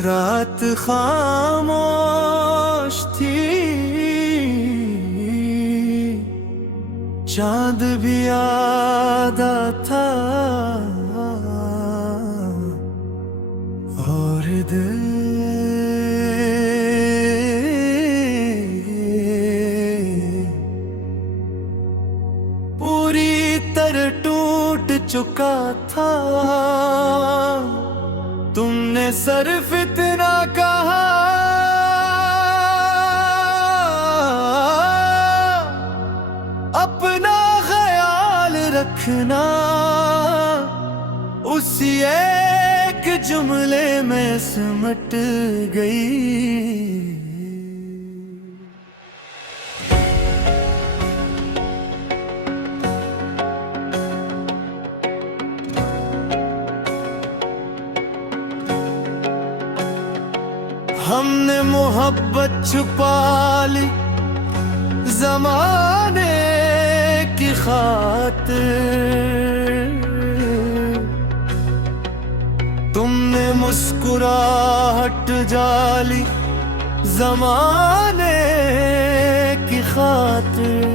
रात खामोश थी, चांद भी आधा था और दिल पूरी तरह टूट चुका था। तुमने सिर्फ इतना कहा, अपना ख्याल रखना। उसी एक जुमले में सिमट गई। हमने मोहब्बत छुपा ली ज़माने की खातिर। तुमने मुस्कुराहट जाली ज़माने की खातिर।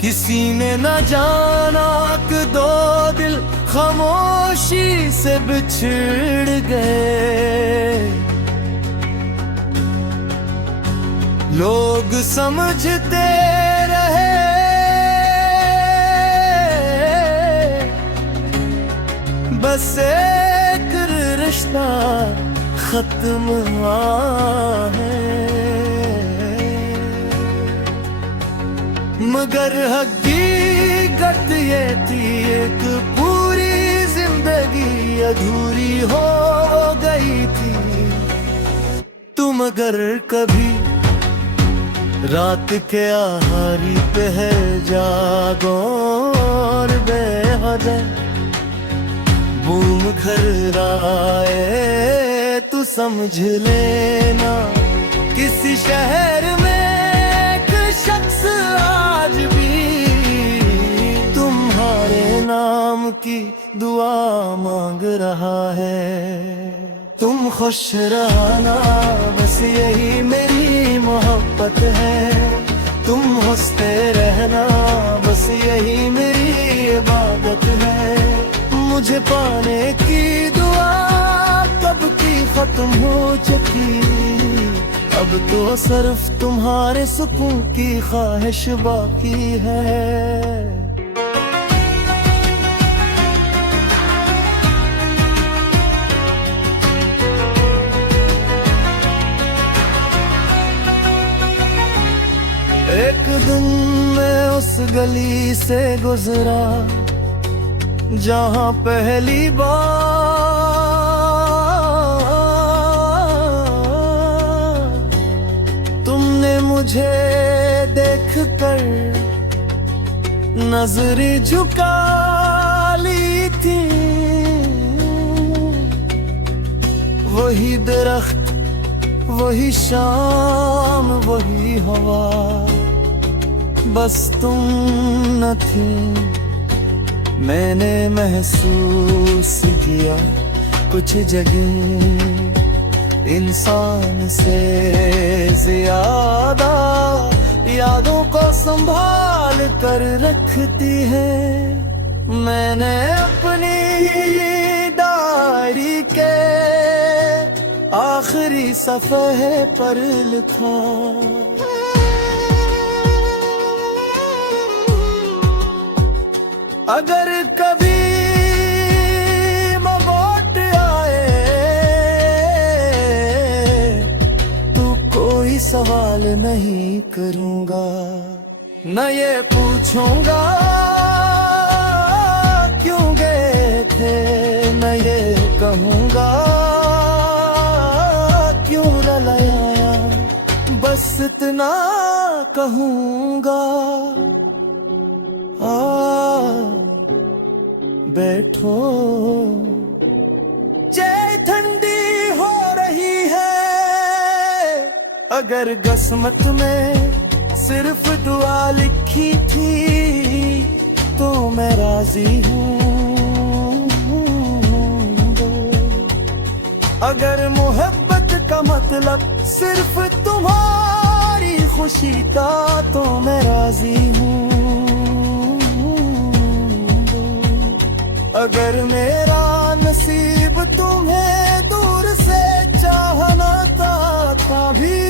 किसी ने न जाना कि दो दिल खामोशी से बिछड़ गए। लोग समझते रहे बस एक रिश्ता खत्म हुआ है, मगर हकीकत ये थी एक पूरी जिंदगी अधूरी हो गई थी। तुम अगर कभी रात के आहारी पे है जागो और बेहद बूम घर आए तू समझ लेना। किसी शहर में एक शख्स आज भी तुम्हारे नाम की दुआ मांग रहा है। तुम खुश रहना बस यही मेरी मोहब्बत है। तुम हंसते रहना बस यही मेरी इबादत है। मुझे पाने की दुआ कब की खत्म हो चुकी। अब तो सिर्फ तुम्हारे सुकून की ख्वाहिश बाकी है। एक दिन मैं उस गली से गुजरा जहां पहली बार तुमने मुझे देखकर नजरें झुका ली थी। वही दरख्त, वही शाम, वही हवा, बस तुम न थी। मैंने महसूस किया कुछ जगह इंसान से ज्यादा यादों को संभाल कर रखती है। मैंने अपनी डायरी के आखिरी सफ़े पर लिखा, अगर कभी मौत आए तो कोई सवाल नहीं करूंगा। न ये पूछूंगा क्यों गए थे, न ये कहूंगा क्यों रुलाया। बस इतना कहूंगा, बैठो चाय ठंडी हो रही है, अगर किस्मत में सिर्फ दुआ लिखी थी तो मैं राजी हूँ। अगर मोहब्बत का मतलब सिर्फ तुम्हारी खुशी था तो मैं राजी हूँ। अगर मेरा नसीब तुम्हें दूर से चाहना था भी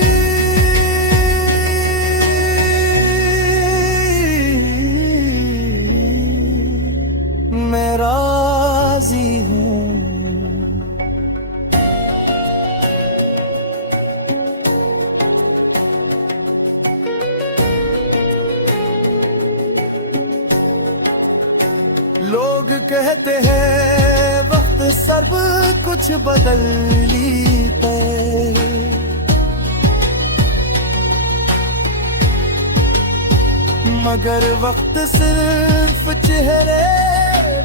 मैं राजी हूँ। लोग कहते हैं वक्त सब कुछ बदल लेता है, मगर वक्त सिर्फ चेहरे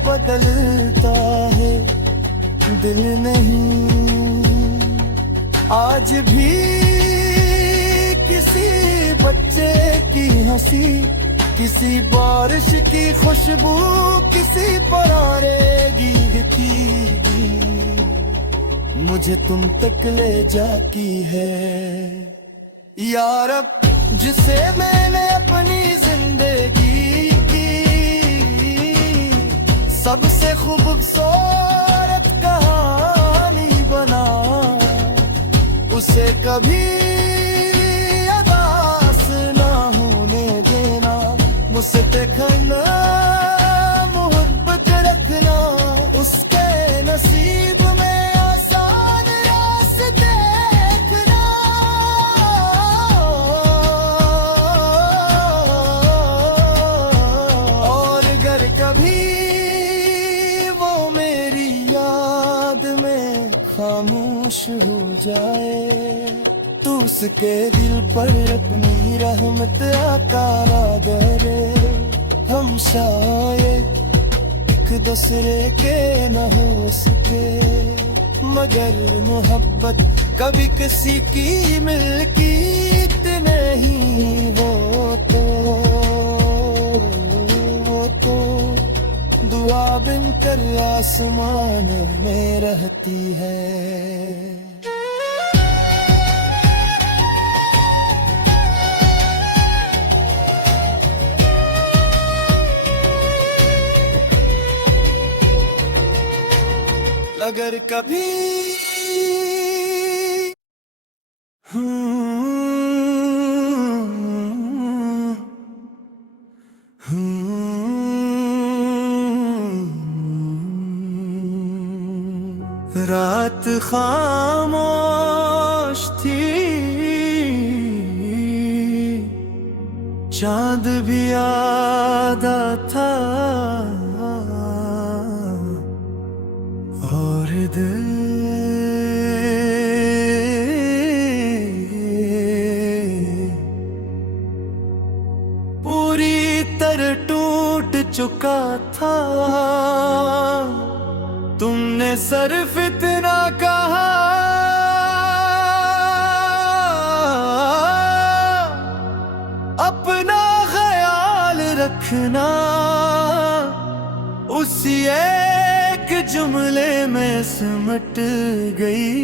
बदलता है, दिल नहीं। आज भी किसी बच्चे की हंसी, किसी बारिश की खुशबू, किसी परारे गीत की मुझे तुम तक ले जाती है। यार अब जिसे मैंने अपनी जिंदगी की सबसे खूबसूरत कहानी बना, उसे कभी मुझसे देखना, मोहब्बत रखना, उसके नसीब में आसान रास्ते देखना। और अगर कभी वो मेरी याद में खामोश हो जाए तो उसके दिल पर अपनी रहमत अता करे। हम शायद एक दूसरे के न हो सके, मगर मोहब्बत कभी किसी की मिल्कियत नहीं। वो तो दुआ बनकर आसमान में रहती है। अगर कभी रात खामोश थी, चांद भी आधा था, और दिल पूरी तरह टूट चुका था। तुमने सिर्फ इतना कहा, अपना ख्याल रखना, उसी एक जुमले में सिमट गई।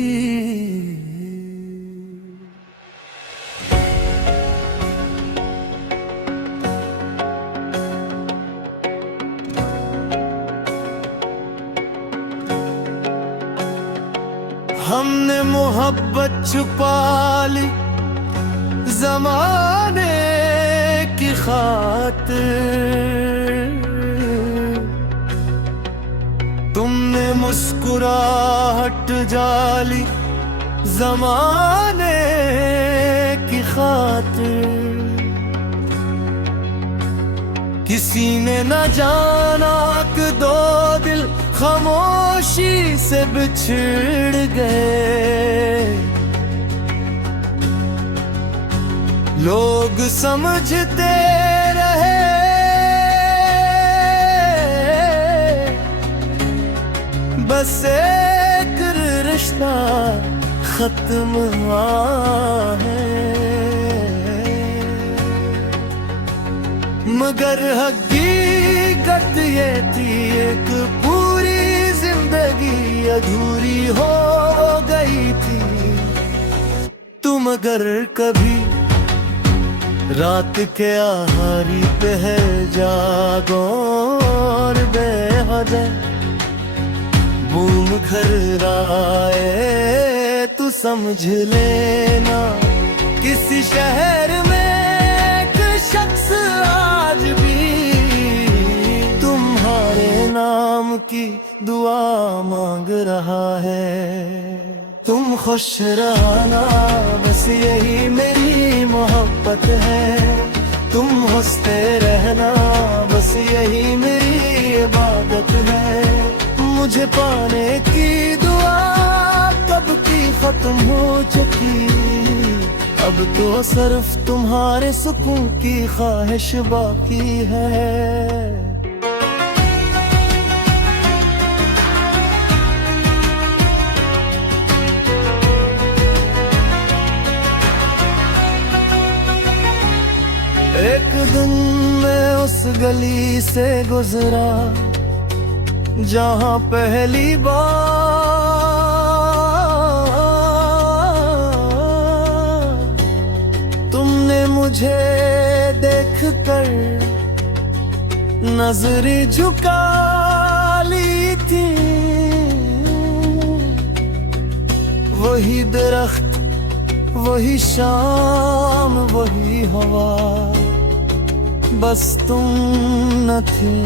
हमने मोहब्बत छुपा ली ज़माने की खातिर, तुमने मुस्कुराहट जाली ज़माने की खातिर। किसी ने न जाना कि दो दिल खामोशी से बिछड़ गए। लोग समझते रहे बस एक रिश्ता खत्म हुआ है। मगर हकीकत ये थी एक पूरी जिंदगी अधूरी हो गई थी। तुम अगर कभी रात के आहारी पे है जागो और बेहद बूम घर आए तो समझ लेना किसी शहर में एक शख्स आज भी तुम्हारे नाम की दुआ मांग रहा है। तुम खुश रहना बस यही मेरी मोहब्बत है। तुम हंसते रहना बस यही मेरी इबादत है। मुझे पाने की दुआ कब की खत्म हो चुकी, अब तो सिर्फ तुम्हारे सुकून की ख्वाहिश बाकी है। एक दिन मैं उस गली से गुजरा जहां पहली बार तुमने मुझे देखकर नजरें झुका ली थी। वही दरख्त, वही शाम, वही हवा, बस तुम न थी।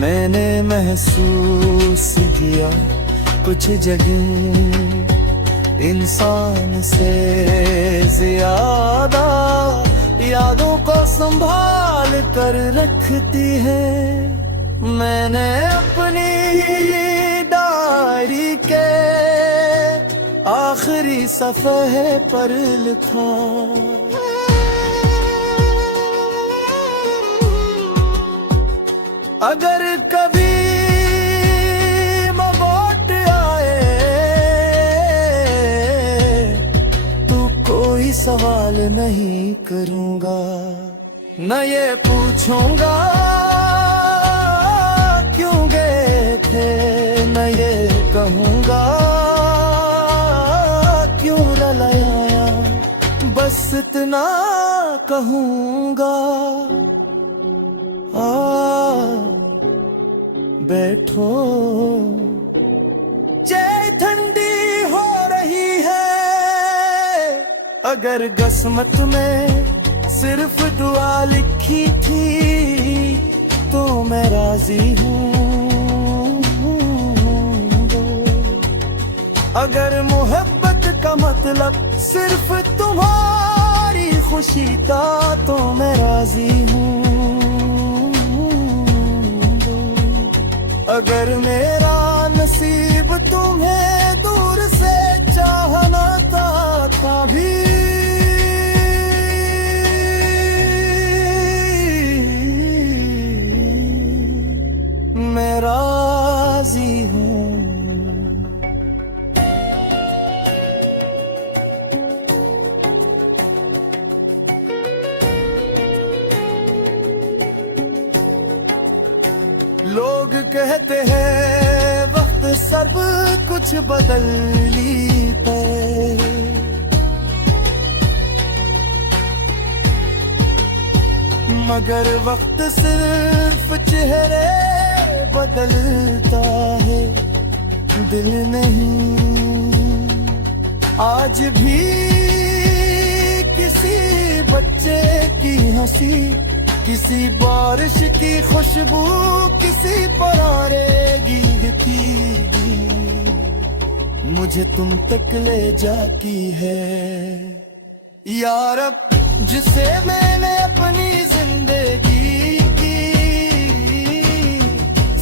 मैंने महसूस किया कुछ जगह इंसान से ज्यादा यादों को संभाल कर रखती है। मैंने अपनी डायरी के आखिरी सफ़े पर लिखा, अगर कभी मौत आए तो कोई सवाल नहीं करूंगा, न ये पूछूंगा क्यों गए थे, न ये कहूंगा क्यों रुलाया, बस इतना कहूंगा बैठो। चाय ठंडी हो रही है, अगर किस्मत में सिर्फ दुआ लिखी थी तो मैं राजी हूँ। अगर मोहब्बत का मतलब सिर्फ तुम्हारी खुशी था तो मैं राजी हूँ। अगर मेरा नसीब तुम्हें दूर से चाहना था भी मैं राजी हूँ। लोग कहते हैं वक्त सब कुछ बदल लेता है, मगर वक्त सिर्फ चेहरे बदलता है, दिल नहीं। आज भी किसी बच्चे की हंसी, किसी बारिश की खुशबू, किसी पुराने गीत की मुझे तुम तक ले जाती है। यार अब जिसे मैंने अपनी जिंदगी की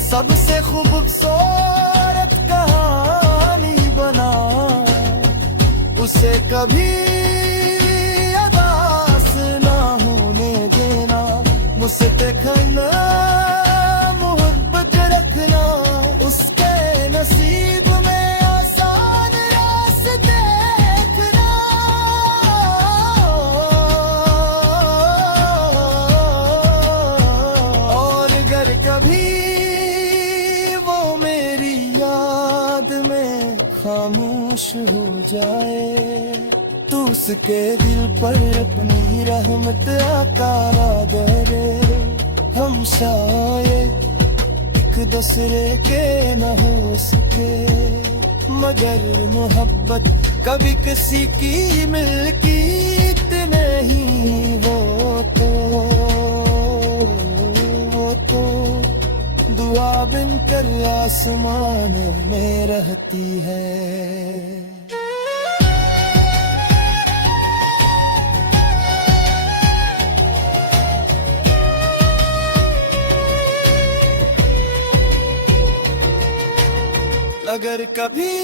सबसे खूबसूरत कहानी बना, उसे कभी अदास ना होने देना। मुझसे देखना, मोहब्बत रखना, उसके नसीब में आसान रास्ते देखना। हो जाए। तू उसके दिल पर अपनी रहमत आकारा दे रे। हम शायद एक दूसरे के न हो सके, मगर मोहब्बत कभी किसी की मिल्कियत नहीं। वो तो दुआ बनकर आसमान में रहती है। अगर कभी